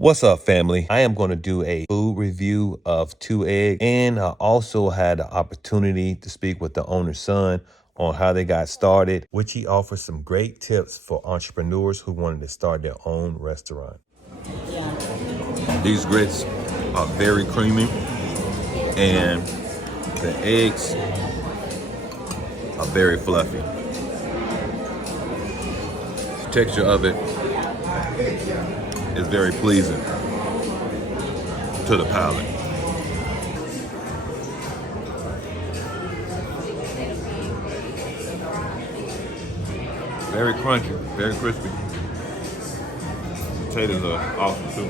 What's up, family? I am going to do a food review of 2 Egg, and I also had the opportunity to speak with the owner's son on how they got started, which he offers some great tips for entrepreneurs who wanted to start their own restaurant. These grits are very creamy, and the eggs are very fluffy. The texture of it is very pleasing to the palate. Very crunchy, very crispy. Potatoes are awesome too.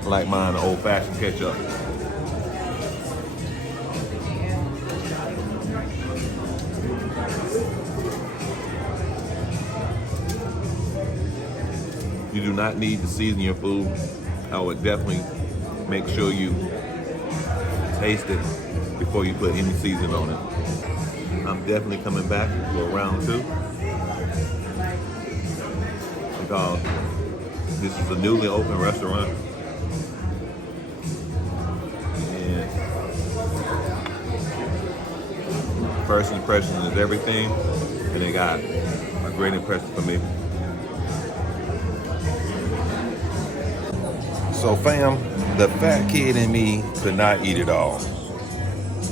I like mine old-fashioned ketchup. You do not need to season your food. I would definitely make sure you taste it before you put any seasoning on it. I'm definitely coming back for round 2 because this is a newly opened restaurant. And first impression is everything, and they got a great impression for me. So fam, the fat kid in me could not eat it all.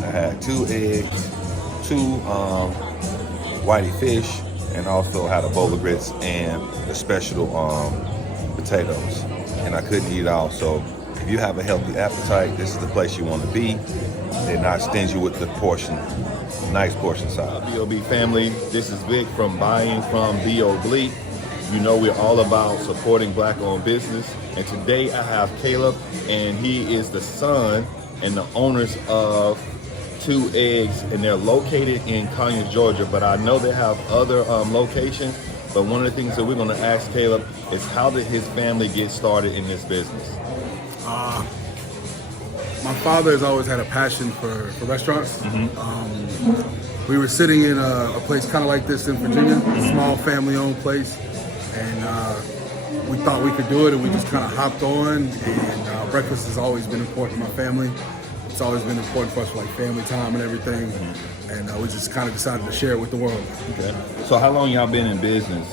I had 2 eggs, 2 whitey fish, and also had a bowl of grits and the special potatoes. And I couldn't eat it all. So if you have a healthy appetite, this is the place you want to be. They're not stingy with the portion, nice portion size. B.O.B. family, this is Vic from Buying from B.O.B. You know we're all about supporting Black-owned business. And today I have Caleb, and he is the son and the owners of 2 Eggs, and they're located in Conyers, Georgia. But I know they have other locations. But one of the things that we're going to ask Caleb is, how did his family get started in this business? My father has always had a passion for restaurants. We were sitting in a place kind of like this in Virginia, a small family-owned place. And we thought we could do it, and we just kind of hopped on. And breakfast has always been important to my family. It's always been important for us for like family time and everything. And we just kind of decided to share it with the world. Okay. So how long y'all been in business?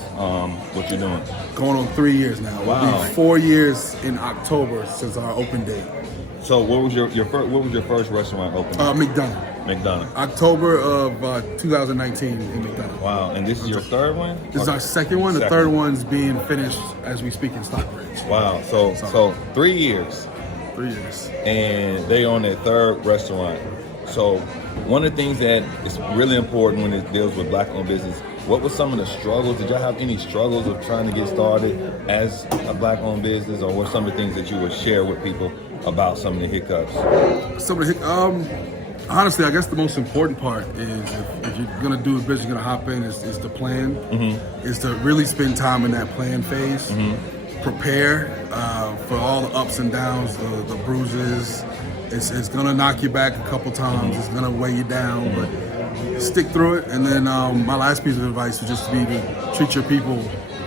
What you doing? Going on 3 years now. Wow. It'll be 4 years in October since our open date. So what was your first restaurant open? McDonough. McDonough. October of 2019 in McDonough. Wow, and this is your third one? This is our second one. The third one's being finished as we speak in Stockbridge. Wow, so 3 years. 3 years. And they on their third restaurant. So one of the things that is really important when it deals with Black-owned business, what was some of the struggles? Did y'all have any struggles of trying to get started as a Black-owned business, or what some of the things that you would share with people about some of the hiccups? Honestly, I guess the most important part is if you're gonna do a business, you're gonna hop in, is the plan. Is to really spend time in that plan phase. Prepare for all the ups and downs, the bruises. It's gonna knock you back a couple times. It's gonna weigh you down, but stick through it. And then my last piece of advice would just be to treat your people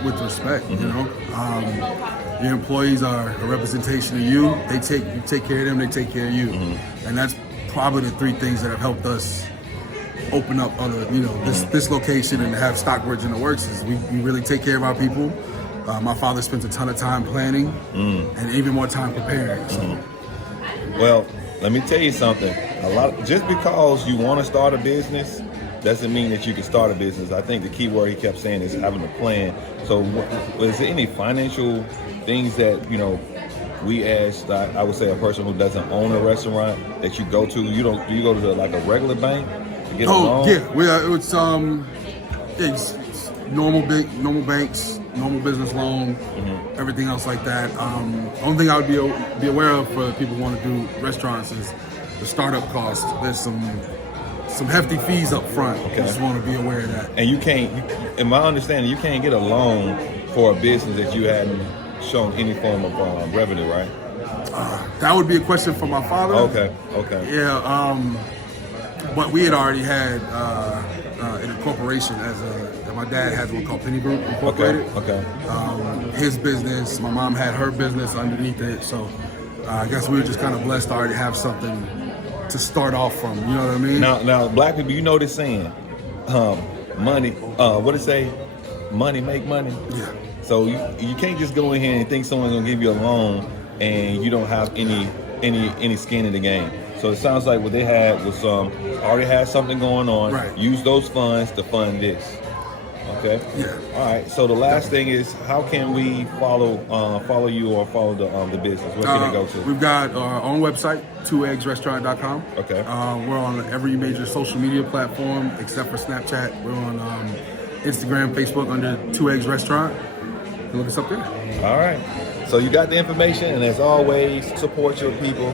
with respect. You know, your employees are a representation of you. You take care of them, they take care of you, and that's probably the 3 things that have helped us open up other, this location and have Stockbridge in the works. Is we really take care of our people. My father spends a ton of time planning and even more time preparing. So. Well, let me tell you something. Just because you want to start a business doesn't mean that you can start a business. I think the key word he kept saying is having a plan. So is there any financial things that, we asked, I would say, a person who doesn't own a restaurant that you go to? Do you go to like a regular bank to get a loan? Yeah, it's normal banks, normal business loan, everything else like that. Only thing I would be aware of for people who want to do restaurants is the startup cost. There's some hefty fees up front. Okay. Just want to be aware of that. And you can't, in my understanding, you can't get a loan for a business that you hadn't shown any form of revenue, right? That would be a question for my father. Okay. Yeah, but we had already had in a corporation as My dad has one called Penny Group Incorporated. Okay. His business, my mom had her business underneath it. So I guess we were just kind of blessed to already have something to start off from. You know what I mean? Now, black people, you know this saying, money. What it say? Money make money. Yeah. So you can't just go in here and think someone's gonna give you a loan and you don't have any skin in the game. So it sounds like what they had was already had something going on. Right. Use those funds to fund this. Okay. Yeah. All right. So the last thing is, how can we follow you or follow the business? What can they go to? We've got our own website, 2eggsrestaurant.com. Okay. We're on every major social media platform except for Snapchat. We're on Instagram, Facebook under 2 Eggs Restaurant. Look us up there. All right. So you got the information, and as always, support your people.